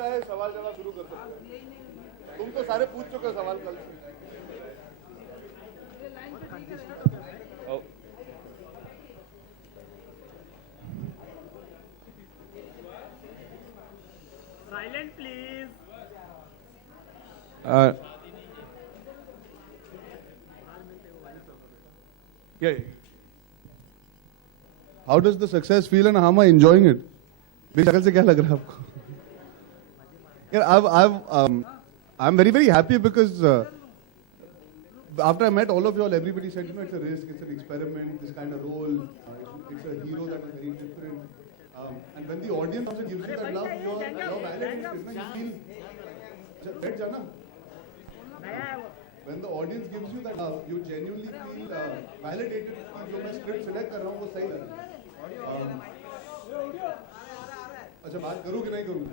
चाहे सवाल जवाब शुरू कर सकते हैं। तुम तो सारे पूछ चुके हो सवाल कल से। Silent, please. Yeah. How does the success feel and how am I enjoying it? मेरी शक्ल से क्या लग रहा है आपको? Yeah, I'm very, very happy because after I met all of you all, everybody said, it's a risk, it's an experiment, this kind of role, it's a hero that is very different. And when the audience also gives you that love, you're validated, you feel, बैठ जाना. When the audience gives you that love, you genuinely feel validated कि जो मैं script select कर रहा हूँ वो सही लग रहा है. अच्छा बात करूँ कि नहीं करूँ?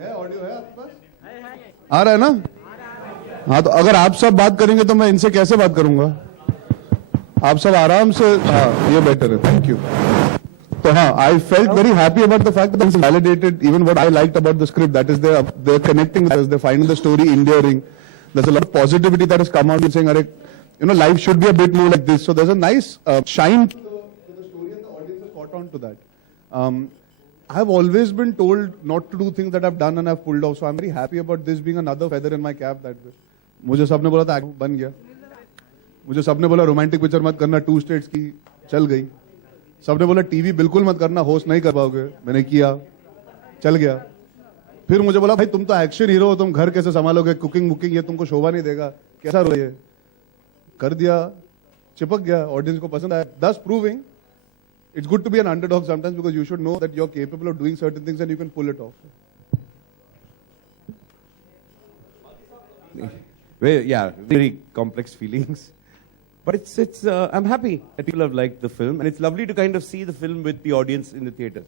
है ऑडियो है आपके पास? आ रहा है ना? हाँ तो अगर आप सब बात करेंगे तो मैं इनसे कैसे बात करूंगा? आप सब आराम से, हाँ ये बेटर है. Thank you. तो हाँ, I felt very happy about the fact that it's validated even what I liked about the script. That is they're connecting with us, they're finding the story endearing. There's a lot of positivity that has come out and saying, life should be a bit more like this. So there's a nice shine to the story and the audience has caught on to that. I've always been told not to do things that I've done and I've pulled off. So I'm very happy about this being another feather in my cap that way. मुझे सबने बोला था बन गया. मुझे सबने बोला romantic picture मत करना, 2 states की, चल गई. सबने बोला टीवी बिल्कुल मत करना, होस्ट नहीं कर पाओगे, मैंने किया, चल गया. फिर मुझे बोला भाई तुम तो एक्शन हीरो हो, तुम घर कैसे संभालोगे, कुकिंग मुकिंग ये तुमको शोभा नहीं देगा, कैसा रोल ये, कर दिया, चिपक गया, ऑडियंस को पसंद आया. Thus proving it's good to be an underdog sometimes because you should know that you're capable of doing certain things and you can pull it off. Well, yeah, very complex feelings. But I'm happy that people have liked the film, and it's lovely to kind of see the film with the audience in the theater.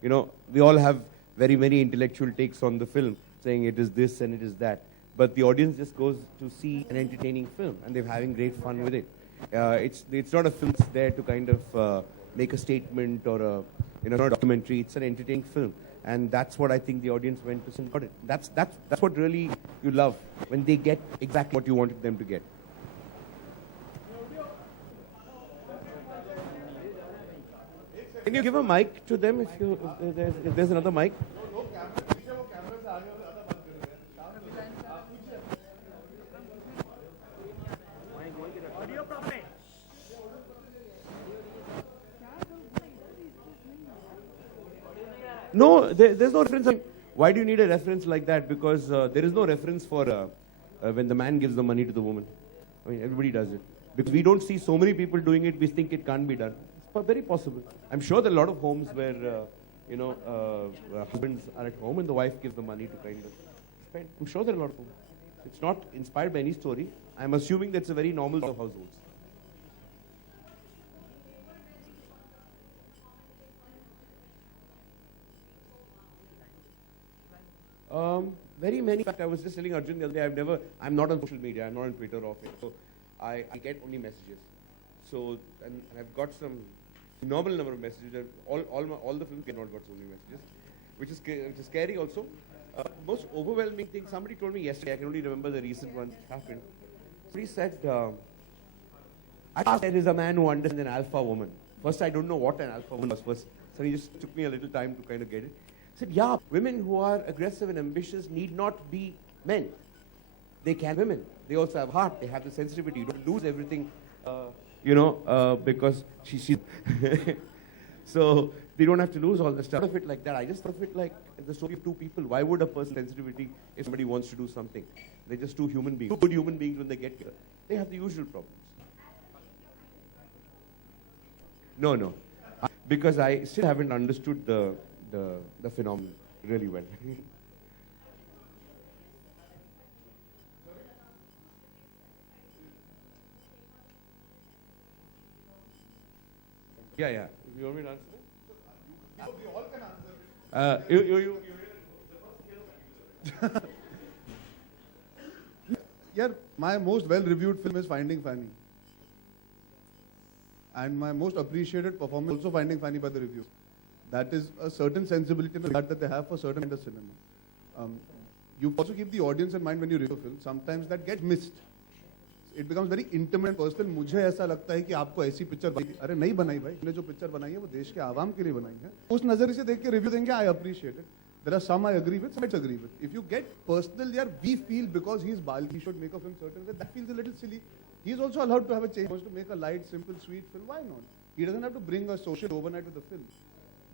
We all have very many intellectual takes on the film, saying it is this and it is that. But the audience just goes to see an entertaining film, and they're having great fun with it. It's not a film that's there to kind of make a statement or a documentary. It's an entertaining film, and that's what I think the audience went to see about it. That's what really you love, when they get exactly what you wanted them to get. Can you give a mic to them if there's another mic? No, there's no reference. Why do you need a reference like that? Because there is no reference for when the man gives the money to the woman. I mean, everybody does it. Because we don't see so many people doing it, we think it can't be done. It's very possible. I'm sure there are a lot of homes where, husbands are at home and the wife gives the money to kind of spend. I'm sure there are a lot of homes. It's not inspired by any story. I'm assuming that's a very normal of households. Very many. In fact, I was just telling Arjun the other day, I'm not on social media, I'm not on Twitter or Facebook, so I get only messages. So, and I've got some phenomenal number of messages. All the films cannot got so many messages, which is scary also. Most overwhelming thing, somebody told me yesterday, I can only remember the recent one that happened. Somebody said, there is a man who understands an alpha woman. First, I don't know what an alpha woman was first, so he just took me a little time to kind of get it. He said, yeah, women who are aggressive and ambitious need not be men. They can be women. They also have heart. They have the sensitivity. You don't lose everything, because she so they don't have to lose all the stuff of it like that. I just thought of it like the story of two people. Why would a person sensitivity if somebody wants to do something? They're just two human beings. Two good human beings when they get here. They have the usual problems. No. Because I still haven't understood the phenomenon really well. Yeah. You want me to answer it? We all can answer it. Yeah, my most well-reviewed film is Finding Fanny. And my most appreciated performance also Finding Fanny by the reviews. That is a certain sensibility and regard that they have for certain kind of cinema. you also keep the audience in mind when you review a film. Sometimes that gets missed. It becomes very intimate, personal. मुझे ऐसा लगता है कि आपको ऐसी picture बनाई, अरे नहीं बनाई भाई, मैंने जो पिक्चर बनाई है वो देश के आवाम के लिए बनाई है. उस नजरिए से देख के रिव्यू देंगे, I appreciate it. There are some I agree with, some I disagree with. If you get personal, yeah, we feel because he's Balki, he should make a film certain way. That feels a little silly. He's also allowed to have a change. He wants to make a light, simple, sweet film. Why not? He doesn't have to bring a social overnight with the film.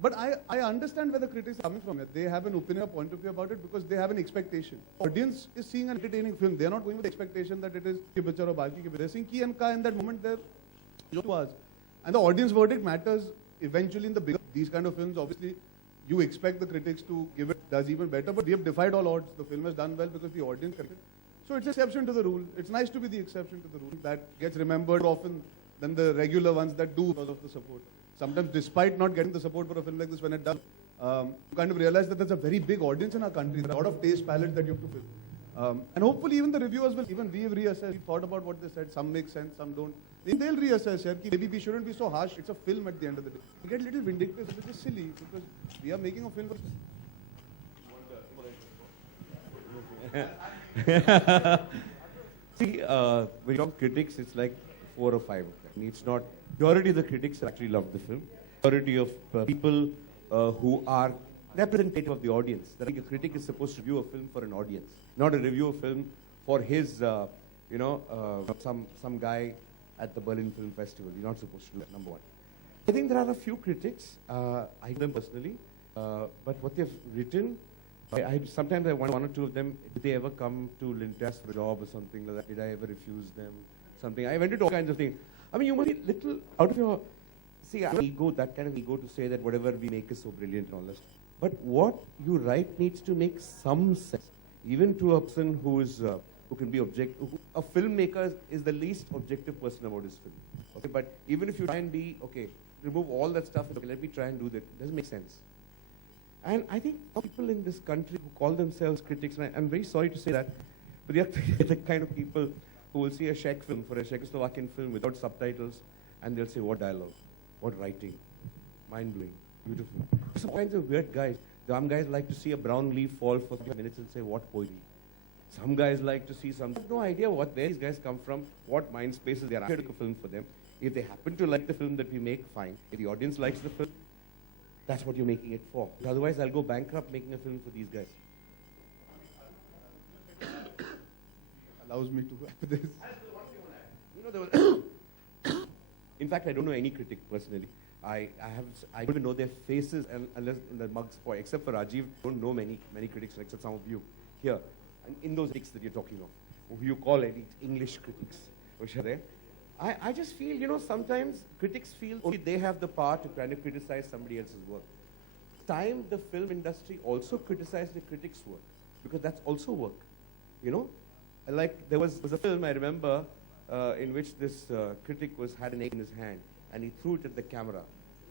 But I understand where the critics are coming from here. They have an opinion or point of view about it because they have an expectation. Audience is seeing an entertaining film. They are not going with the expectation that it is Ki Picture or Balki Ki Picture. They're seeing Ki and Ka in that moment there to us. And the audience verdict matters eventually in the bigger. These kind of films, obviously, you expect the critics to give it, does even better. But we have defied all odds. The film has done well because the audience corrected. So it's exception to the rule. It's nice to be the exception to the rule. That gets remembered often than the regular ones that do because of the support. Sometimes, despite not getting the support for a film like this, when it does, you kind of realize that there's a very big audience in our country. There's a lot of taste palette that you have to fill. And hopefully even the reviewers will, even we've reassessed, we thought about what they said, some make sense, some don't. They'll reassess here, maybe we shouldn't be so harsh, it's a film at the end of the day. We get a little vindictive, which is silly, because we are making a film for... See, when you talk critics, it's like 4 or 5 of them. It's not, majority of the critics actually love the film. Majority of people who are representative of the audience. I think a critic is supposed to review a film for an audience, not a review of film for his, some guy at the Berlin Film Festival. You're not supposed to do that, number one. I think there are a few critics, I know them personally, but what they've written, sometimes I wonder one or two of them, did they ever come to Lintas for a job or something like that? Did I ever refuse them? Something. I went into all kinds of things. I mean, you must be little out of your, see, ego, that kind of ego to say that whatever we make is so brilliant and all this. But what you write needs to make some sense, even to a person who is, who can be objective. A filmmaker is the least objective person about his film. Okay, but even if you try and be, okay, remove all that stuff, okay, let me try and do that, it doesn't make sense. And I think people in this country who call themselves critics, and I'm very sorry to say that, but they are the kind of people who will see a Czech film, for a Czechoslovakian film without subtitles, and they'll say, what dialogue, what writing, mind-blowing, beautiful. Some kinds of weird guys. Some guys like to see a brown leaf fall for 5 minutes and say, what poetry. Some guys like to see something. I have no idea where these guys come from, what mind spaces they are. I make a film for them. If they happen to like the film that we make, fine. If the audience likes the film, that's what you're making it for. Otherwise, I'll go bankrupt making a film for these guys. Allows me to after this. You know, in fact, I don't know any critic personally. I don't even know their faces unless in the mugs for, except for Rajiv. I don't know many critics except some of you here. And in those critics that you're talking of, who you call any English critics, which are there. I just feel, you know, sometimes critics feel only they have the power to kind of criticize somebody else's work. Time the film industry also criticized the critics' work, because that's also work, you know. Like there was a film I remember in which this critic had an egg in his hand and he threw it at the camera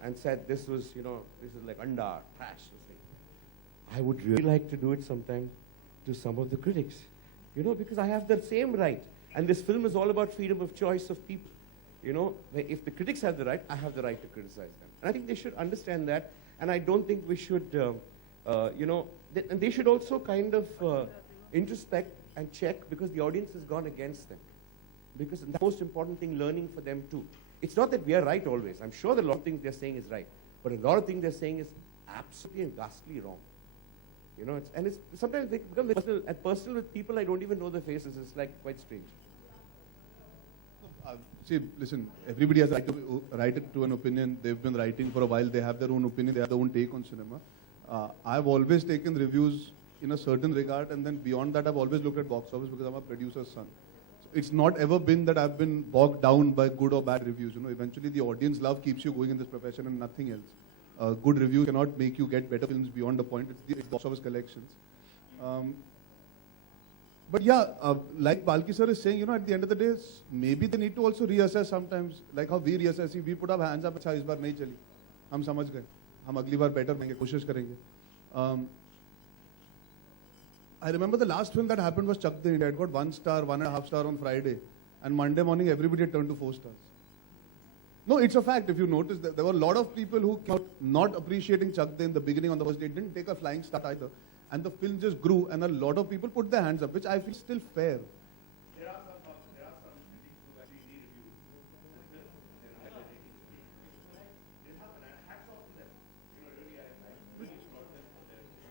and said this was, you know, this is like anda, trash. I would really like to do it sometime to some of the critics, you know, because I have the same right. And this film is all about freedom of choice of people. You know, if the critics have the right, I have the right to criticize them. And I think they should understand that. And I don't think we should, you know, and they should also kind of introspect and check, because the audience has gone against them. Because the most important thing, learning for them too. It's not that we are right always. I'm sure that a lot of things they're saying is right. But a lot of things they're saying is absolutely and ghastly wrong. You know, it's sometimes they become personal with people I don't even know their faces. It's like quite strange. See, listen, everybody has a right to write to an opinion. They've been writing for a while. They have their own opinion. They have their own take on cinema. I've always taken reviews in a certain regard, and then beyond that, I've always looked at box office because I'm a producer's son. So it's not ever been that I've been bogged down by good or bad reviews. You know, eventually the audience love keeps you going in this profession and nothing else. Good reviews cannot make you get better films beyond the point. It's box office collections. But yeah, like Balki sir is saying, you know, at the end of the day, maybe they need to also reassess sometimes, like how we reassess. We put our hands up, अच्छा इस बार नहीं चली, हम समझ गए, हम अगली बार better करेंगे, कोशिश करेंगे. I remember the last film that happened was Chak De India. It got 1 star, 1.5 star on Friday, and Monday morning everybody had turned to 4 stars. No, it's a fact. If you notice, that there were a lot of people who came out not appreciating Chak De in the beginning on the first day. It didn't take a flying start either. and the film just grew, and a lot of people put their hands up, which I feel still fair.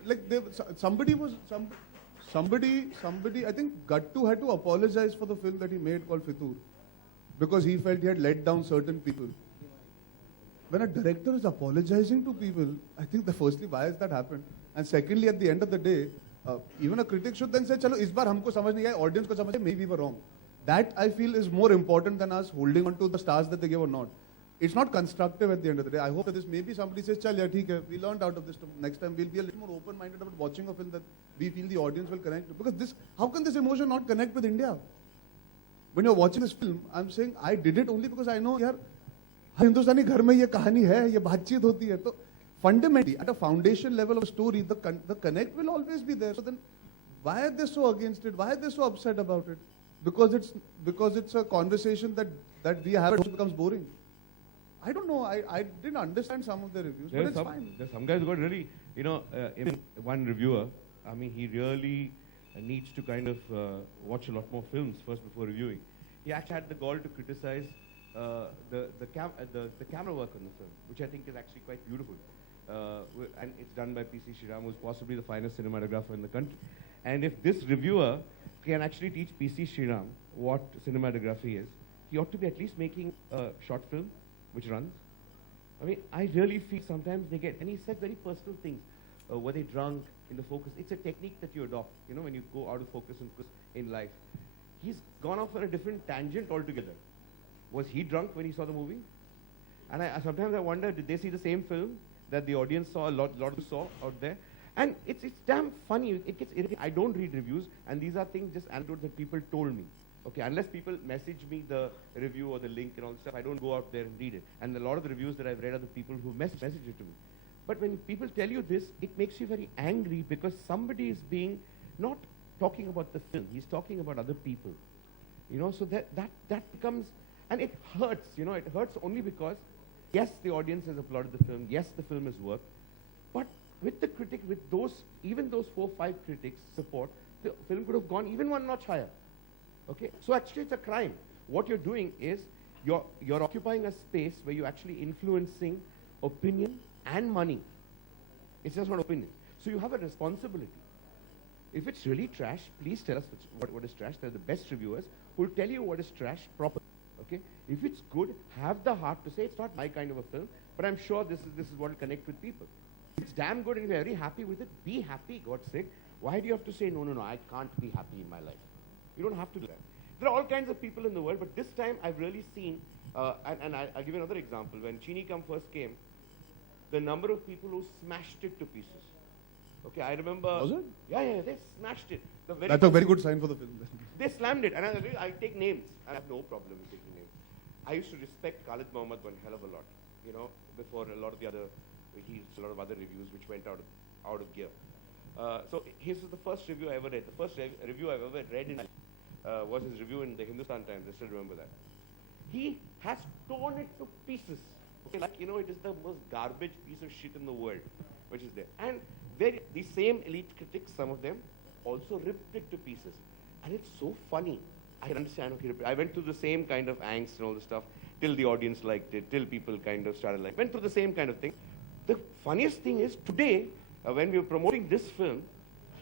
Like somebody, I think Gattu had to apologize for the film that he made called Fitur, because he felt he had let down certain people. When a director is apologizing to people, I think the firstly, why has that happened? And secondly, at the end of the day, even a critic should then say, "Chalo, is baar humko samajh nahi aaya, audience ko samajh aaya, maybe we were wrong." That I feel is more important than us holding on to the stars that they give or not. It's not constructive at the end of the day. I hope that this maybe somebody says, "Chal, yeah, theek hai, we learned out of this. Next time we'll be a little more open-minded about watching a film that we feel the audience will connect to." Because this, how can this emotion not connect with India? When you're watching this film, I'm saying I did it only because I know, yaar, हिंदुस्तानी घर में ये कहानी है, ये बातचीत होती है, तो fundamentally at a foundation level of a story, the connect will always be there. So then, why are they so against it? Why are they so upset about it? Because it's a conversation that we have, it becomes boring. I don't know. I didn't understand some of the reviews, but it's fine. There's some guys who got really, even one reviewer, I mean, he really needs to kind of watch a lot more films first before reviewing. He actually had the gall to criticize the camera work on the film, which I think is actually quite beautiful. And it's done by P.C. Sriram, who's possibly the finest cinematographer in the country. And if this reviewer can actually teach P.C. Sriram what cinematography is, he ought to be at least making a short film which runs. I mean, I really feel sometimes they get, and he said very personal things. Were they drunk in the focus? It's a technique that you adopt, when you go out of focus in life. He's gone off on a different tangent altogether. Was he drunk when he saw the movie? And sometimes I wonder, did they see the same film that the audience saw, a lot saw out there? And it's damn funny. It gets irritating. I don't read reviews, and these are things, just anecdotes that people told me. Okay, unless people message me the review or the link and all that stuff, I don't go out there and read it. And a lot of the reviews that I've read are the people who message it to me. But when people tell you this, it makes you very angry, because somebody is being not talking about the film, he's talking about other people. So that becomes, and it hurts, it hurts only because, yes, the audience has applauded the film, yes, the film has worked, but with the critic, with even those 4 or 5 critics support, the film could have gone even one notch higher. Okay, so actually it's a crime. What you're doing is, you're occupying a space where you're actually influencing opinion and money. It's just not opinion. So you have a responsibility. If it's really trash, please tell us what is trash. They're the best reviewers who will tell you what is trash properly. Okay? If it's good, have the heart to say it's not my kind of a film, but I'm sure this is what will connect with people. If it's damn good and you're very happy with it, be happy, God's sake. Why do you have to say, no, I can't be happy in my life? You don't have to do that. There are all kinds of people in the world, but this time I've really seen, and I'll give you another example. When Chini Kam first came, the number of people who smashed it to pieces. Okay, I remember. Was it? Yeah, they smashed it. That's a very good sign for the film. They slammed it, and I take names. I have no problem with taking names. I used to respect Khalid Mohammed one hell of a lot, before a lot of other reviews which went out of gear. So his was the first review I ever read. The first review I've ever read in was his review in the Hindustan Times. I still remember that. He has torn it to pieces. Okay, it is the most garbage piece of shit in the world, which is there. And the same elite critics, some of them, also ripped it to pieces. And it's so funny. I understand. Okay, I went through the same kind of angst and all this stuff till the audience liked it, till people kind of started went through the same kind of thing. The funniest thing is, today, when we were promoting this film,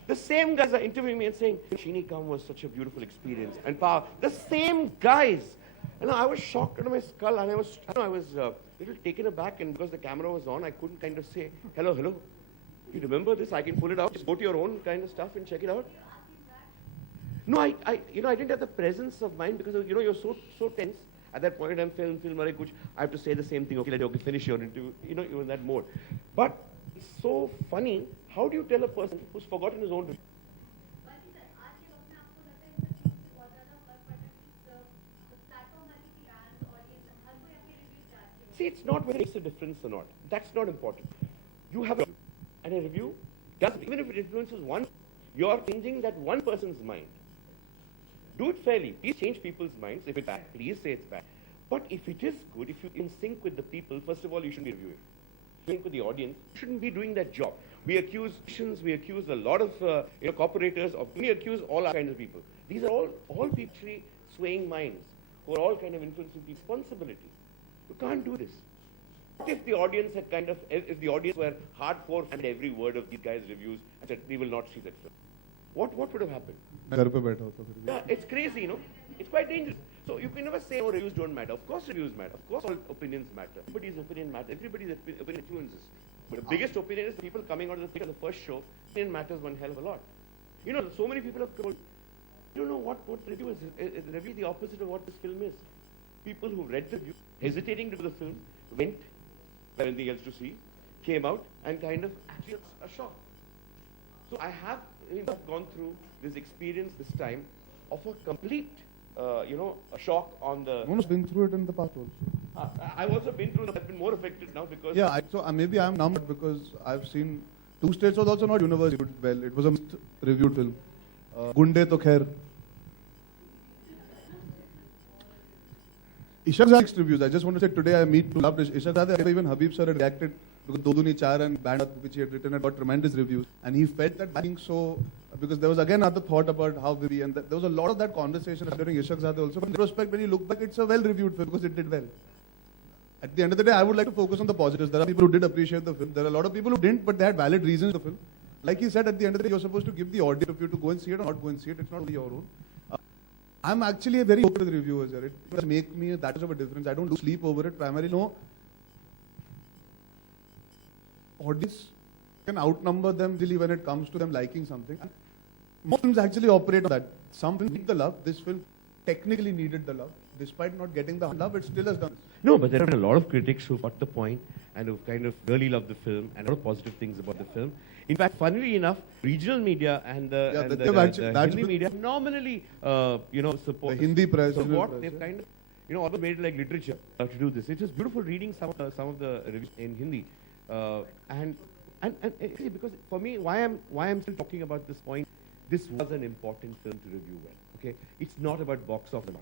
the same guys are interviewing me and saying, Chini Kam was such a beautiful experience. And the same guys. I was shocked out of my skull, and I was a little taken aback, and because the camera was on, I couldn't kind of say, hello, you remember this? I can pull it out, just go to your own kind of stuff and check it out. No, I didn't have the presence of mind, because, you're so tense. At that point, I'm film, I have to say the same thing. Okay, finish your interview. You're in that mode. But it's so funny. How do you tell a person who's forgotten his own review? See, it's not whether it makes a difference or not. That's not important. You have a review, and a review doesn't, even if it influences one, you're changing that one person's mind. Do it fairly. Please change people's minds. If it's bad, please say it's bad. But if it is good, if you're in sync with the people, first of all, you shouldn't be reviewing. Sync with the audience, you shouldn't be doing that job. We accuse politicians, we accuse a lot of corporators, we accuse all kinds of people. These are all people actually swaying minds, who are all kind of influencing people's responsibility. You can't do this. What if the audience had if the audience were hardcore and every word of these guys' reviews and said, we will not see that film? What would have happened? Yeah, it's crazy, It's quite dangerous. So you can never say, oh, reviews don't matter. Of course reviews matter. Of course all opinions matter. Everybody's opinion matters. Everybody's opinion influences. But the biggest opinion is the people coming out of the theater the first show. Opinion matters one hell of a lot. So many people have told, you don't know what review is. It's review the opposite of what this film is. People who read the review, hesitating to do the film, went, where anything else to see, came out and kind of actually a shock. So I have gone through this experience this time of a complete, a shock on the... No one's been through it in the past also. I've also been through it. I've been more affected now because... Yeah, maybe I'm numb because I've seen Two States was also not universally well. It was a reviewed film. Gunde to khair. Ishaq Zade's reviews. I just want to say today I meet to love Ishaq Zade. Even Habib sir had reacted because Do Duni Char and Band, which he had written, had got tremendous reviews. And he felt that being so, because there was again another thought about how we, and there was a lot of that conversation during Ishaq Zade also. But in retrospect, when you look back, it's a well-reviewed film because it did well. At the end of the day, I would like to focus on the positives. There are people who did appreciate the film. There are a lot of people who didn't, but they had valid reasons for the film. Like he said, at the end of the day, you're supposed to give the audience of you to go and see it or not go and see it. It's not only your own. I'm actually a very open to the reviewers here. It does make me that much of a difference. I don't do sleep over it. Primarily, no. Audience can outnumber them really when it comes to them liking something. And most films actually operate on that. Some films need the love. This film technically needed the love. Despite not getting the love, it still has done. No, but there have been a lot of critics who got the point and who kind of really loved the film and a lot of positive things about the film. In fact, funnily enough, regional media and the Hindi media nominally, support. The Hindi press. They've kind of, almost made it like literature to do this. It was beautiful reading some of the reviews in Hindi, and because for me, why I'm still talking about this point, this was an important film to review well. Okay, it's not about box office.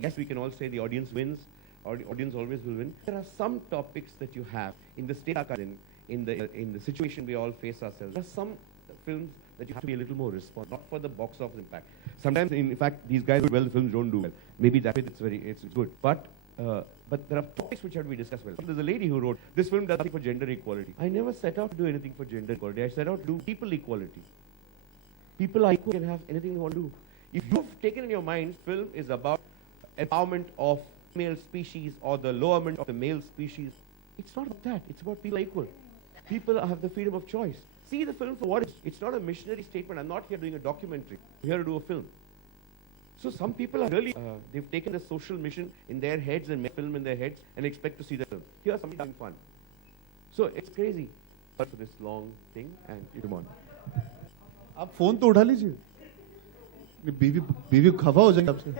Yes, we can all say the audience wins. Or the audience always will win. There are some topics that you have in the state in the situation we all face ourselves. There are some films that you have to be a little more responsive, not for the box office impact. Sometimes, in fact, these guys do well, the films don't do well. Maybe that way it's good. But there are topics which have to be discussed well. There's a lady who wrote, this film does nothing for gender equality. I never set out to do anything for gender equality. I set out to do people equality. People are equal, can have anything they want to do. If you've taken in your mind, film is about empowerment of male species or the lowerment of the male species. It's not about that. It's about people equal. People have the freedom of choice. See the film for what it is. It's not a missionary statement. I'm not here doing a documentary. I'm here to do a film. So some people are really, they've taken the social mission in their heads and made film in their heads and expect to see the film. Here's something having fun. So it's crazy for this long thing and you come on. आप phone तो उठा लीजिए. बीवी खफा हो जाएगी आपसे.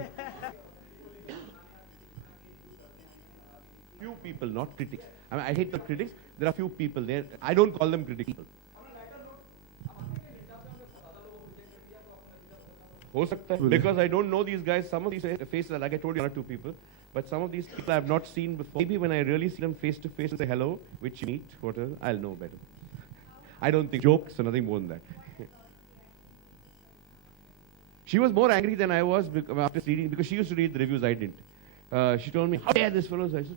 Few people, not critics. I mean, I hate the critics. There are few people there. I don't call them critics. Because I don't know these guys. Some of these faces, like I told you, one or two people. But some of these people I have not seen before. Maybe when I really see them face to face and say hello, which you meet, whatever, I'll know better. I don't think jokes or nothing more than that. She was more angry than I was after reading, because she used to read the reviews, I didn't. She told me, how dare this fellow? So I said,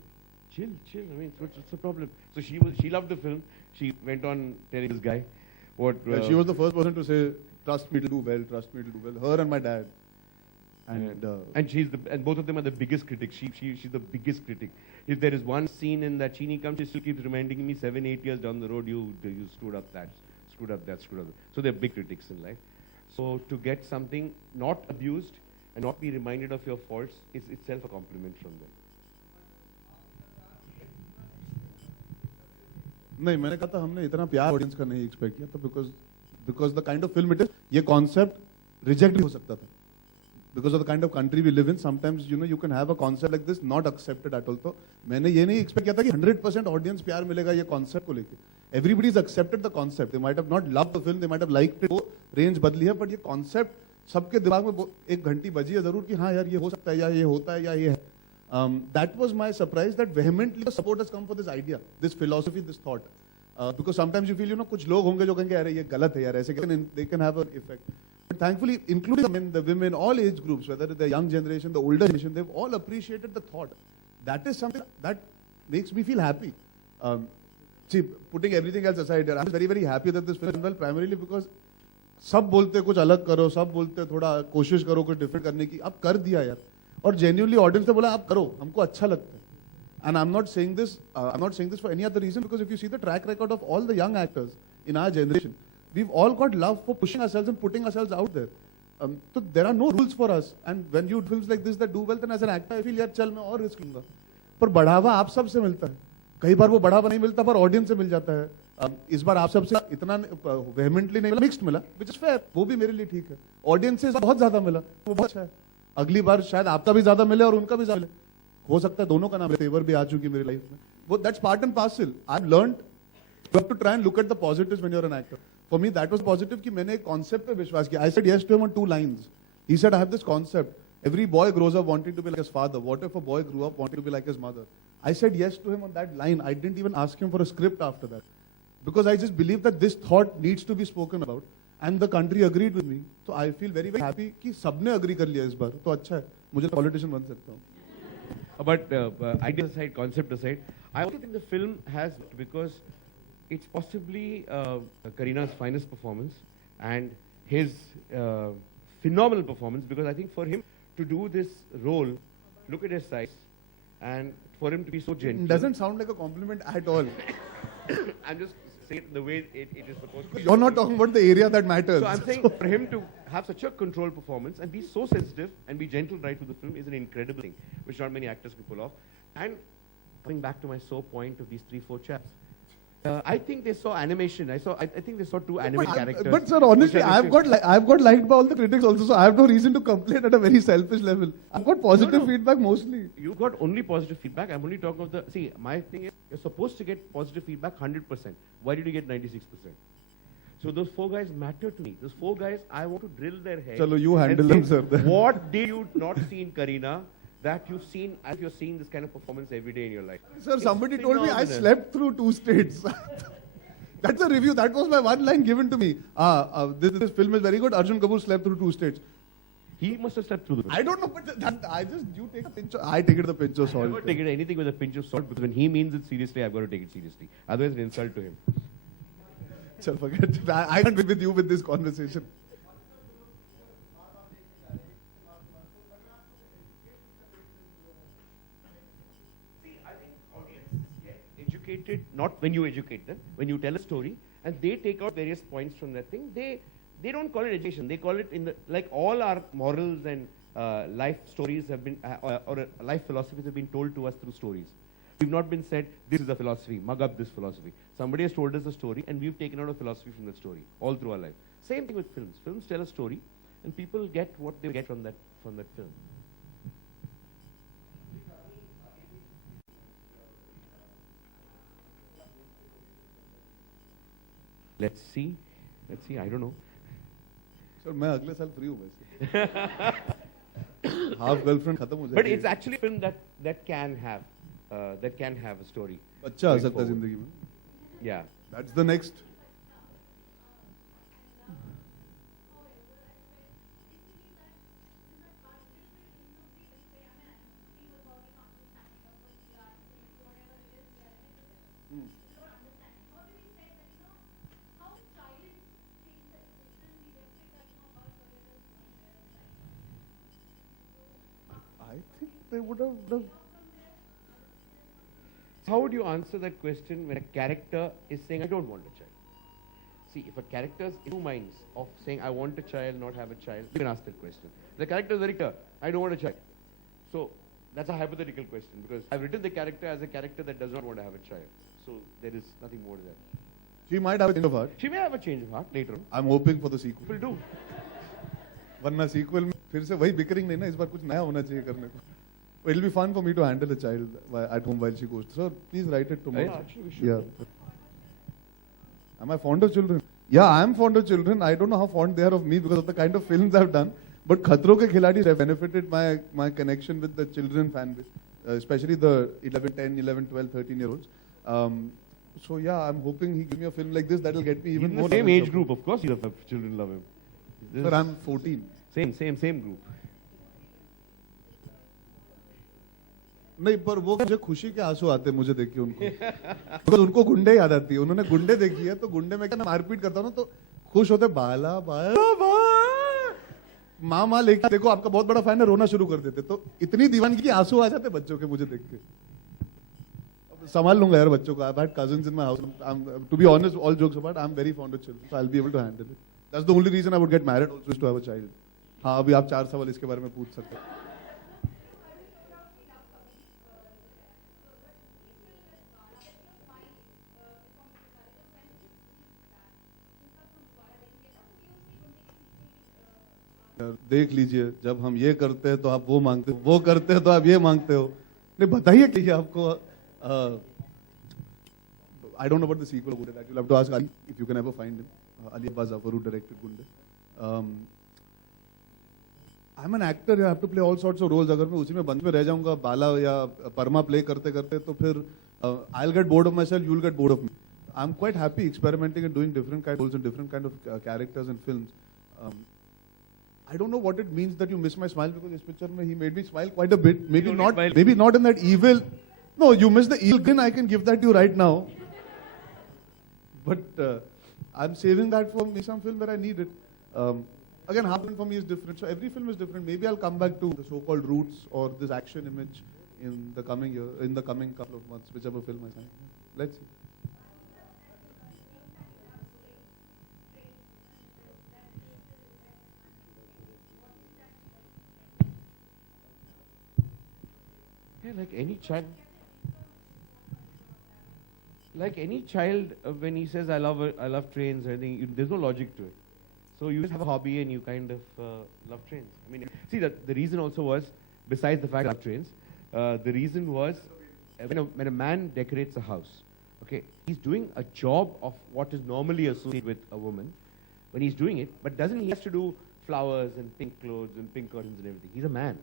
chill. I mean, what's the problem? So she loved the film. She went on telling this guy what. She was the first person to say, "Trust me to do well. Trust me to do well." Her and my dad. And both of them are the biggest critics. She's the biggest critic. If there is one scene in that Chini comes, she still keeps reminding me 7-8 years down the road, you screwed up that, screwed up that, screwed up that. So they're big critics in life. So to get something not abused and not be reminded of your faults is itself a compliment from them. नहीं, मैंने कहा था हमने इतना प्यार audience का नहीं expect किया था because the kind of film it is, ये concept reject भी हो सकता था. Because of the kind of country we live in, sometimes you can have a concept like this not accepted at all. तो मैंने ये नहीं expect किया था कि 100% audience प्यार मिलेगा ये concept को लेके. Everybody has accepted the concept. They might have not loved the film, they might have liked it. वो range बदली है, but ये concept सबके दिमाग में एक घंटी बजी है जरूर कि हाँ यार ये हो सकता है या ये होता है या ये है. That was my surprise that vehemently the support has come for this idea, this philosophy, this thought. Because sometimes you feel, कुछ लोग होंगे जो कहेंगे अरे ये गलत है यार ऐसे, they can have an effect. But thankfully, including the men, the women, all age groups, whether the young generation, the older generation, they've all appreciated the thought. That is something that makes me feel happy. See, putting everything else aside, I'm very, very happy that this film did well, primarily because सब बोलते कुछ अलग करो, सब बोलते थोड़ा कोशिश करो कुछ डिफरेंट करने की, अब कर दिया यार, और genuinely audience ने बोला आप करो, हमको अच्छा लगता है. And I'm not saying this for any other reason, because if you see the track record of all the young actors in our generation, we've all got love for pushing ourselves and putting ourselves out there. So there are no rules for us. And when you do films like this that do well, then as an actor, I feel यार चल मैं और risk लूंगा. पर बढ़ावा आप सब से मिलता है. कई बार वो बढ़ावा नहीं मिलता, पर ऑडियंस से मिल जाता है. इस बार आप सबसे इतना वेहमेंटली नहीं मिला, मिक्स्ड मिला, which is fair. वो भी मेरे लिए ठीक है. ऑडियंस से बहुत ज्यादा मिला, वो बहुत अच्छा है. अगली बार शायद आपका भी ज्यादा मिले और उनका भी ज्यादा मिले. हो सकता है दोनों का नाम फेवर भी आ चुकी मेरी लाइफ में. वो that's part and parcel. I have learned you have to try and look at the positives when you are an actor. For me that was positive कि मैंने एक कॉन्सेप्ट पे विश्वास किया. I said yes to him on 2 lines. He said I have this concept. Every boy grows up wanting to be like his father. What if a boy grew up wanting to be like his mother? I said yes to him on that line. I didn't even ask him for a script after that, because I just believe that this thought needs to be spoken about, and the country agreed with me. So I feel very, very happy कि सबने agree कर लिया इस बार. तो अच्छा है, मुझे politician बन सकता हूँ. But ideas aside, concept aside, I also think the film has, because it's possibly Karina's finest performance and his phenomenal performance, because I think for him to do this role, look at his size, and for him to be so gentle. It doesn't sound like a compliment at all. I'm just saying it the way it is supposed to be. You're not talking about the area that matters. So I'm saying for him to have such a controlled performance and be so sensitive and be gentle right through the film is an incredible thing, which not many actors can pull off. And coming back to my sore point of these 3-4 chaps, I think they saw animation. I think they saw 2 animated characters. But sir, honestly, I've got liked by all the critics also, so I have no reason to complain at a very selfish level. I've got positive feedback mostly. You got only positive feedback. I'm only talking of the. See, my thing is, you're supposed to get positive feedback 100%. Why did you get 96%? So those 4 guys matter to me. Those 4 guys, I want to drill their head. Chalo, you handle them, sir. What did you not see in Kareena that you've seen as you're seeing this kind of performance every day in your life? Sir, It's somebody told me I phenomenal. slept through 2 states. That's a review. That was my one line given to me. This film is very good. Arjun Kapoor slept through 2 states. He must have slept through the. I don't know, but you take a pinch of, I take it with a pinch of I salt. never take it anything with a pinch of salt, because when he means it seriously, I've got to take it seriously. Otherwise, it's an insult to him. Chal, forget it. I can't be with you with this conversation. Educated, not when you educate them, when you tell a story and they take out various points from that thing, they don't call it education. They call it in the, like all our morals and life stories have been, or life philosophies have been told to us through stories. We've not been said, this is a philosophy, mug up this philosophy. Somebody has told us a story and we've taken out a philosophy from that story all through our life. Same thing with films. Films tell a story and people get what they get from that film. Let's see, I don't know. Sir, मैं अगले साल free हूँ वैसे. Half girlfriend खत्म हो जाएगी. But it's actually a film that can have a story. अच्छा आ going सकता है forward. जिंदगी में. Yeah. That's the next. I think they would have. How would you answer that question when a character is saying, I don't want a child? See, if a character's in 2 minds of saying, I want a child, not have a child, you can ask that question. The character is very clear, I don't want a child. So, that's a hypothetical question, because I've written the character as a character that does not want to have a child. So, there is nothing more to that. She might have a change of heart. She may have a change of heart later on. I'm hoping for the sequel. People do. वरना sequel में फिर से वही bickering नहीं ना, इस बार कुछ नया होना चाहिए करने को. It'll be fun for me to handle a child at home while she goes. So please write it tomorrow. Yeah, actually we should. Yeah. Am I fond of children? Yeah, I am fond of children. I don't know how fond they are of me because of the kind of films I've done. But Khatron Ke Khiladi have benefited my connection with the children fan base, especially the 11, 10, 11, 12, 13-year-olds. So yeah, I'm hoping he give me a film like this that will get me even in more. the same love and age support. group, of course, you'll have children love him. This Sir, is I'm 14. same group. नहीं पर वो मुझे खुशी के आंसू आते हैं मुझे देख के उनको Because उनको गुंडे याद आती है उन्होंने गुंडे देखी है तो गुंडे में क्या मैं मारपीट करता हूँ ना तो खुश होते बाला बाला माँ माँ लेके देखो आपका बहुत बड़ा फैन है रोना शुरू कर देते तो इतनी दीवानगी की आंसू आ जाते बच्चों के मुझे देख के अब संभाल लूंगा यार बच्चों को I've had cousins in my house to be honest all jokes apart I'm very fond of children so I'll be able to handle it that's the only reason I would get married also is to have a child हाँ अभी आप 4 सवाल इसके बारे में पूछ सकते हैं देख लीजिए जब हम ये करते हैं तो आप वो मांगते हो वो करते हैं तो आप ये मांगते हो नहीं बताइए कि आपको I don't know about the sequel Gunday that you'll have to ask Ali if you can ever find him Ali Abbas Zafar who directed Gunde I'm an actor I have to play all sorts of roles अगर मैं उसी में बंद में रह जाऊंगा बाला या परमा play करते करते तो फिर I'll get bored of myself you'll get bored of me I'm quite happy experimenting and doing different kind of roles and different kind of characters in films I don't know what it means that you miss my smile because this picture he made me smile quite a bit. Maybe You not. smile. Maybe not in that evil. No, you miss the evil grin. I can give that to you right now. But I'm saving that for me some film where I need it. Again, half film for me is different. So every film is different. Maybe I'll come back to the so-called roots or this action image in the coming year, in the coming couple of months, whichever film I find. Let's see. Yeah, like any child, when he says I love trains, I think there's no logic to it. So you just have a hobby and you kind of love trains. I mean, see that the reason also was besides the fact I love trains, the reason was when a man decorates a house, okay, he's doing a job of what is normally associated with a woman when he's doing it, but doesn't he has to do flowers and pink clothes and pink curtains and everything. He's a man.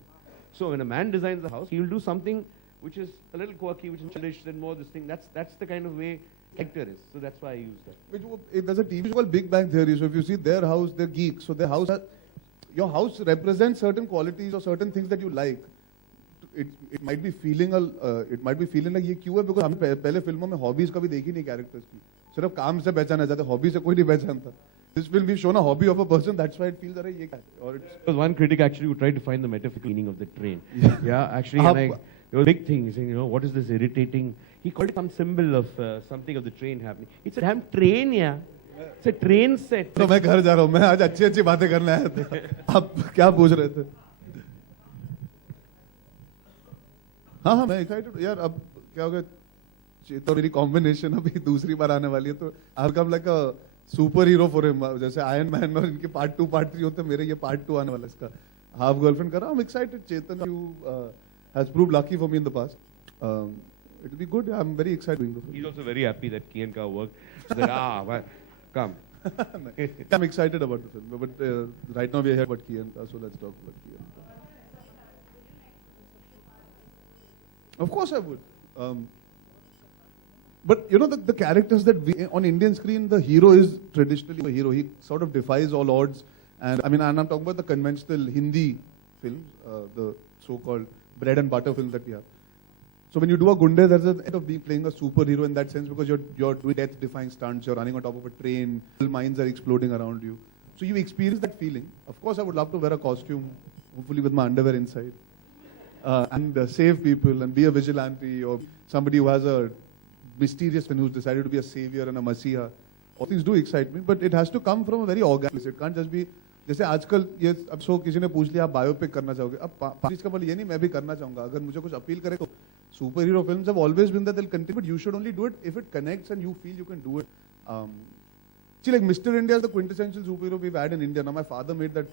So when a man designs a house, he will do something which is a little quirky, which is childish, then more this thing. That's the kind of way actor is. So that's why I use that. There's a TV show called Big Bang Theory. So if you see their house, they're geeks. So their house, your house represents certain qualities or certain things that you like. It might be feeling like ये क्यों है because हमने पहले फिल्मों में hobbies कभी देखी नहीं characters की. सिर्फ काम से पहचाना जाते, hobby से कोई नहीं पहचानता. This film we've shown a hobby of a person. That's why it feels अरे ये क्या है? Or it's There was one critic actually who tried to find the metaphysical meaning of the train. Yeah, actually, there were big things. Saying, what is this irritating? He called it some symbol of something of the train happening. It's a damn train, yeah. It's a train set. तो मैं घर जा रहा हूँ मैं आज अच्छी बातें करने आया था आप क्या पूछ रहे थे हाँ मैं एक्साइटेड यार अब क्या हो गया तो मेरी कॉम्बिनेशन अभी दूसरी बार आने वाली है तो I come like a superhero for him जैसे आयरन मैन और इनके पार्ट 2 पार्ट 3 होते हैं मेरे ये पार्ट 2 आने वाला इसका हाफ गर्लफ्रेंड कर रहा हूँ excited Chetan you has proved lucky for me in the past it will be good I'm very excited doing the film He's also very happy that Kian Ka worked. So that, well, come. I'm excited about the film but right now we are here about Kian Ka so let's talk about Kian Ka. Of course I would. But you know the characters that we on Indian screen, the hero is traditionally a hero. He sort of defies all odds. And I mean, and I'm talking about the conventional Hindi films, the so-called bread and butter films that we have. So when you do a gunde, there's an end of being playing a superhero in that sense because you're doing death-defying stunts. You're running on top of a train. Mines are exploding around you. So you experience that feeling. Of course, I would love to wear a costume, hopefully with my underwear inside. And save people and be a vigilante or somebody who has a mysterious and who's decided to be a savior and a messiah. All things do excite me, but it has to come from a very organic place. It can't just be जैसे आजकल ये अब सो किसी ने पूछ लिया आप biopic करना चाहोगे अब चीज का बोले ये नहीं मैं भी करना चाहूंगा अगर मुझे कुछ अपील करे तो super hero films have always been that they will continue but you should only do it if it connects and you feel you can do it See, like Mr. India is the quintessential superhero we've had in India. Now, my father made that.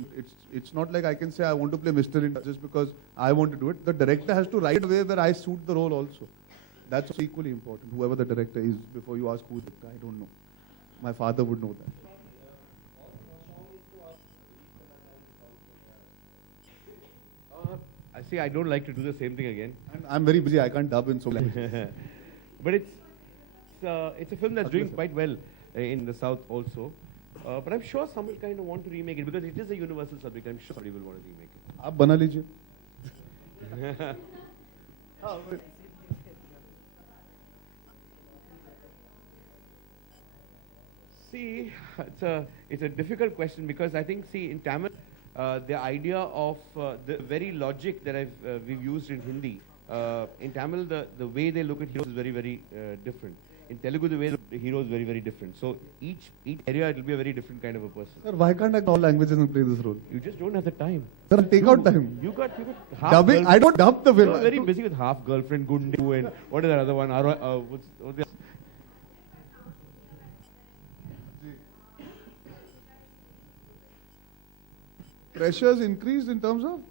It's not like I can say I want to play Mr. India just because I want to do it. The director has to write a way where I suit the role also. That's also equally important. Whoever the director is, before you ask who the director, I don't know. My father would know that. I see. I don't like to do the same thing again. I'm very busy. I can't dub in so long. But it's it's a film that's doing quite well in the South also. But I'm sure some will kind of want to remake it because it is a universal subject. I'm sure somebody will want to remake it. आप बना लीजिए. See, it's a difficult question because I think, see, in Tamil, the idea of the very logic that we've used in Hindi, in Tamil, the way they look at heroes is very, very different. In Telugu, the way the hero is very, very different. So each area, it will be a very different kind of a person. Sir, why can't I all languages and play this role? You just don't have the time. Sir, take out time. You got half Dubbing. I don't dub the film. You're very busy with half girlfriend, Gundu, and what is that other one? What's the Pressures increased in terms of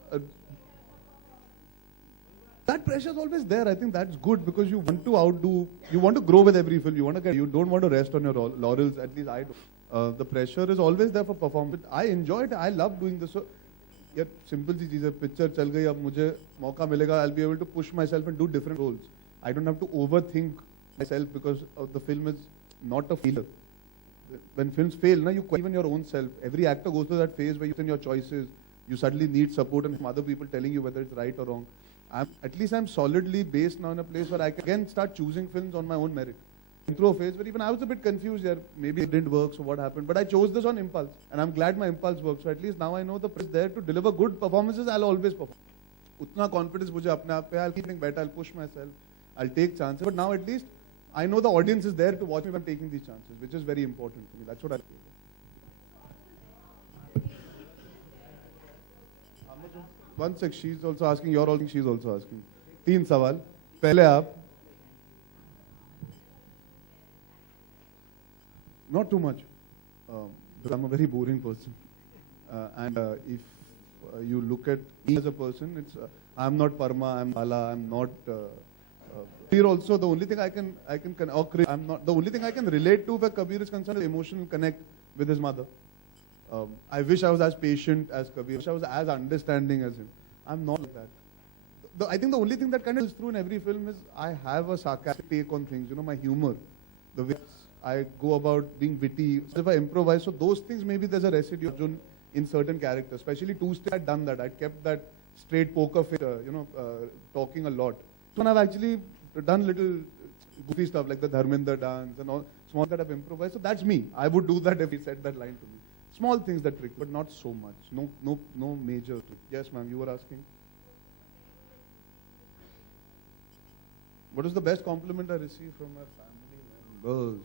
that pressure is always there. I think that's good because you want to outdo, you want to grow with every film. You don't want to rest on your laurels. At least I do. The pressure is always there for performance. I enjoy it. I love doing this. So, yeah, simple सी चीज़ है. Picture चल गई. अब मुझे मौका मिलेगा. I'll be able to push myself and do different roles. I don't have to overthink myself because the film is not a failure. When films fail, you question your own self. Every actor goes through that phase where you question your choices. You suddenly need support and from other people telling you whether it's right or wrong. At least I'm solidly based now in a place where I can again start choosing films on my own merit. Through a phase where even I was a bit confused here. Maybe it didn't work, so what happened? But I chose this on impulse. And I'm glad my impulse worked. So at least now I know the press is there to deliver good performances. I'll always perform. Utna confidence मुझे अपने आप पे. I'll keep getting better. I'll push myself. I'll take chances. But now at least I know the audience is there to watch me when I'm taking these chances, which is very important to me. That's what I feel. One sec, she's also asking, you're all she's also asking. 3 सवाल. पहले आप. Not too much. Because I'm a very boring person. And if you look at me as a person, it's I'm not Parma, I'm Bala, I'm not. Here also, the only thing I can I'm not the only thing I can relate to where Kabir is concerned is emotional connect with his mother. I wish I was as patient as Kabir. I wish I was as understanding as him. I'm not like that. I think the only thing that kind of is true in every film is I have a sarcastic take on things. You know, my humor, the way I go about being witty. So if I improvise, so those things maybe there's a residue in certain characters. Especially Tuesday, I'd done that. I kept that straight poker face, talking a lot. So I've actually done little goofy stuff like the Dharmendra dance and all small that I've improvised. So that's me. I would do that if he said that line to me. Small things that trick, but not so much. No major trick. Yes, ma'am, you were asking. What is the best compliment I received from my family members?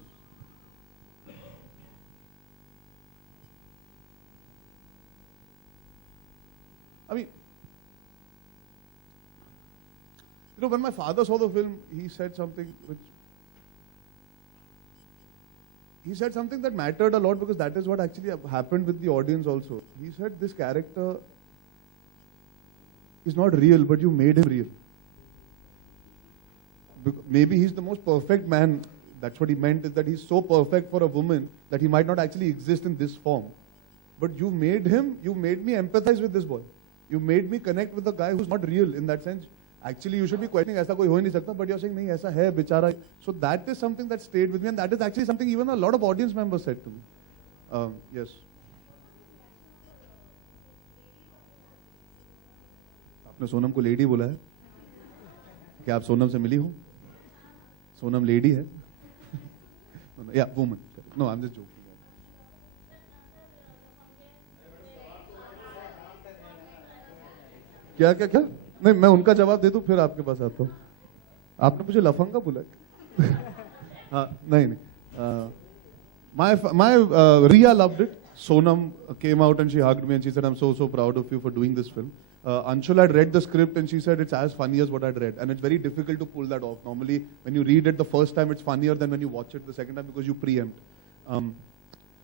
I mean, when my father saw the film, he said something that mattered a lot because that is what actually happened with the audience also. He said, this character is not real, but you made him real. Maybe he's the most perfect man. That's what he meant, is that he's so perfect for a woman that he might not actually exist in this form. But you made me empathize with this boy. You made me connect with a guy who's not real in that sense. Actually, you should be questioning, ऐसा कोई हो ही नहीं सकता, but you're saying, नहीं ऐसा है बेचारा. So that is something that stayed with me, and that is actually something even a lot of audience members said to me. Yes. आपने सोनम को लेडी बोला है? क्या आप सोनम से मिली हो? सोनम लेडी है? Yeah, woman. No, I'm just joking. क्या? नहीं, मैं उनका जवाब दे दूं फिर आपके पास आता हूँ. आपने मुझे लफंगा बोला. हाँ, नहीं. My Riya loved it. Sonam came out and she hugged me and she said, "I'm so proud of you for doing this film." Anshul had read the script and she said it's as funny as what I'd read, and it's very difficult to pull that off. Normally, when you read it the first time, it's funnier than when you watch it the second time because you preempt.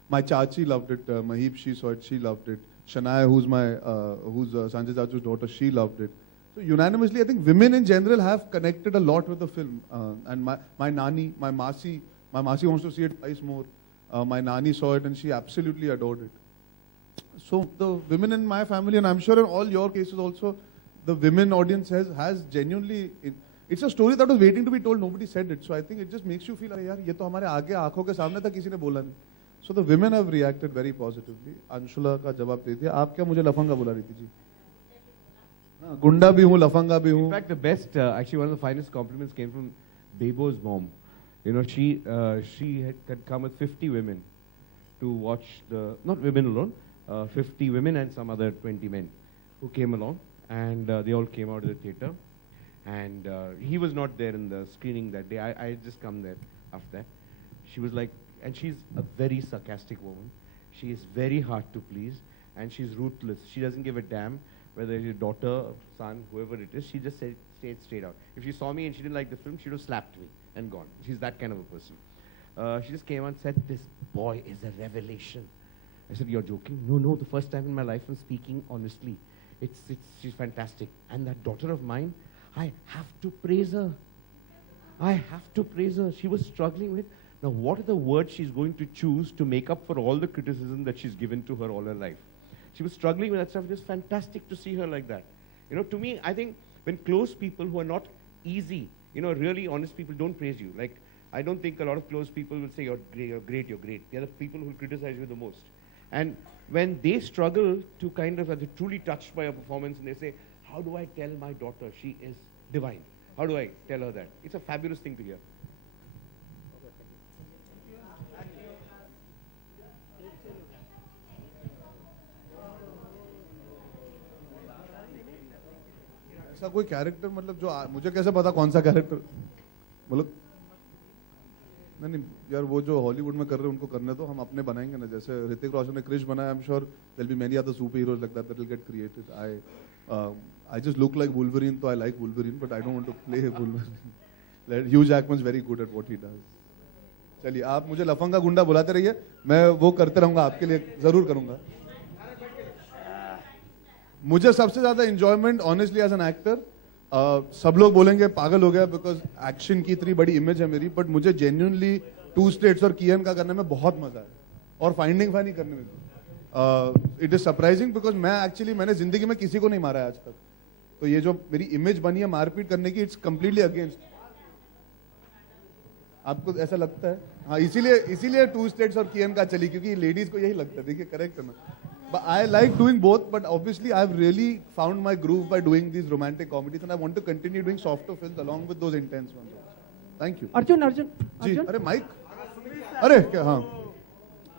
My chachi loved it. Mahib, she saw it. She loved it. Shania, who's Sanjay Chachu's daughter, she loved it. So unanimously, I think women in general have connected a lot with the film. And my nani, my masi wants to see it twice more. My nani saw it and she absolutely adored it. So the women in my family, and I'm sure in all your cases also, the women audience has genuinely It's a story that was waiting to be told. Nobody said it. So I think it just makes you feel, अरे यार ये तो हमारे आगे आंखों के सामने था, किसी ने बोला नहीं. So the women have reacted very positively. Anshula का जवाब दे दिया. आप क्या मुझे लफंगा बुला रही थी जी? हाँ, गुंडा भी हूँ, लफंगा भी हूँ. In fact, the best, actually, one of the finest compliments came from Bebo's mom. You know, she had come with 50 women to watch the, not women alone, 50 women and some other 20 men who came along, and they all came out of the theatre. And he was not there in the screening that day. I had just come there after that. She was like, and she's a very sarcastic woman. She is very hard to please, and she's ruthless. She doesn't give a damn whether it's your daughter, son, whoever it is. She just said straight out. If she saw me and she didn't like the film, she would have slapped me and gone. She's that kind of a person. She just came and said, "This boy is a revelation." I said, "You're joking?" No, the first time in my life I'm speaking honestly. She's fantastic. And that daughter of mine, I have to praise her. I have to praise her. She was struggling with, now what are the words she's going to choose to make up for all the criticism that she's given to her all her life? She was struggling with that stuff. It was fantastic to see her like that. You know, to me, I think when close people who are not easy, you know, really honest people don't praise you. Like, I don't think a lot of close people will say, you're great, you're great. They're the people who criticize you the most. And when they struggle to kind of, are truly touched by a performance and they say, how do I tell my daughter she is divine? How do I tell her that? It's a fabulous thing to hear. ऐसा कोई character मतलब जो मुझे कैसे पता कौन सा character मतलब नहीं यार वो जो हॉलीवुड में कर रहे हैं उनको करने दो हम अपने बनाएंगे ना जैसे ऋतिक रोशन ने क्रिश बनाया I am sure there will be many other superheroes like that will get created I just look like Wolverine तो I like Wolverine but I don't want to play Wolverine Hugh Jackman is very good at what he does चलिए आप मुझे लफंगा गुंडा बुलाते रहिए मैं वो करते रहूंगा आपके लिए जरूर करूंगा मुझे सबसे ज्यादा enjoyment honestly as an actor सब लोग बोलेंगे पागल हो गया बिकॉज एक्शन की इतनी बड़ी इमेज है मेरी बट मुझे जेन्युइनली टू स्टेट्स और कियन का करने में बहुत मजा है और फाइंडिंग फनी करने में इट इज सरप्राइजिंग बिकॉज मैंने जिंदगी में किसी को नहीं मारा है आज तक तो ये जो मेरी इमेज बनी है मारपीट करने की इट्स कंप्लीटली अगेंस्ट आपको ऐसा लगता है हाँ इसीलिए टू स्टेट्स और कियन का चली क्योंकि लेडीज को यही लगता है देखिए करेक्ट है ना But I like doing both, but obviously I've really found my groove by doing these romantic comedies, and I want to continue doing softer films along with those intense ones. Thank you. Arjun जी अरे mic अरे क्या हाँ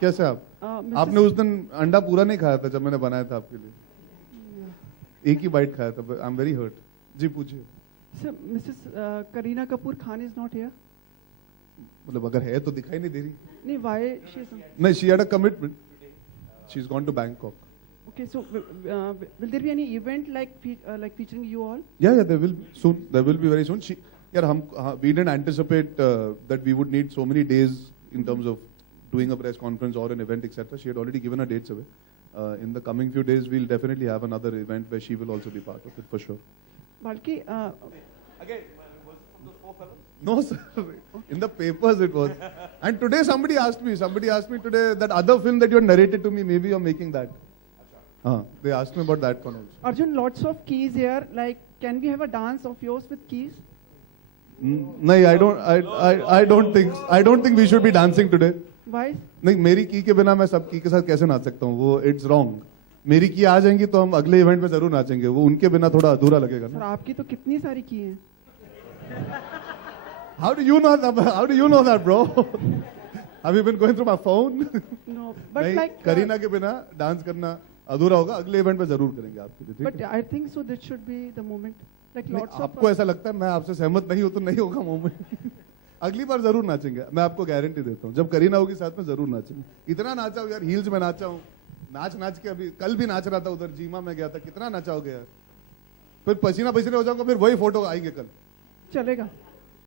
कैसे आप आपने उस दिन अंडा पूरा नहीं खाया था जब मैंने बनाया था आपके लिए एक ही बाइट खाया था आई एम वेरी हर्ट जी पूछिए Sir, Mrs. Kareena Kapoor Khan is not here. मतलब अगर है तो दिखाई नहीं दे रही नहीं, why she is? नहीं she had a commitment. She's gone to Bangkok. Okay, so will there be any event like featuring you all? Yeah, there will soon. There will be very soon. We didn't anticipate that we would need so many days in terms of doing a press conference or an event, etc. She had already given her dates away. In the coming few days, we'll definitely have another event where she will also be part of it for sure. Balki, Again, was it from those four fellows? No, sir. In the papers it was. And today somebody asked me today that other film that you had narrated to me, maybe you're making that. They asked me about that one also. Arjun, lots of keys here. Like, can we have a dance of yours with keys? No, I don't think we should be dancing today. Why? नहीं मेरी की के बिना मैं सब की के साथ कैसे नाच सकता हूँ वो इट्स रॉन्ग मेरी की आ जाएंगी तो हम अगले इवेंट में जरूर नाचेंगे वो उनके बिना थोड़ा अधूरा लगेगा सर ना आपकी तो कितनी सारी की हैं How do you know that bro Have you been going through my phone No, but नहीं like करीना के बिना डांस करना अधूरा होगा अगले इवेंट में जरूर करेंगे आपके लिए ठीक but I think so that should be the moment. Like है lots of आपको ऐसा लगता है मैं आपसे सहमत नहीं हूं तो नहीं होगा मोमेंट अगली बार जरूर नाचेंगे मैं आपको गारंटी देता हूँ जब करीना होगी साथ में जरूर नाचेंगे इतना नाचा हूँ यार हील्स में नाचा हूँ नाच के अभी कल भी नाच रहा था उधर जीमा में गया था कितना नाचा हो गया फिर पसीना हो जाऊंगा फिर वही फोटो आएंगे कल चलेगा.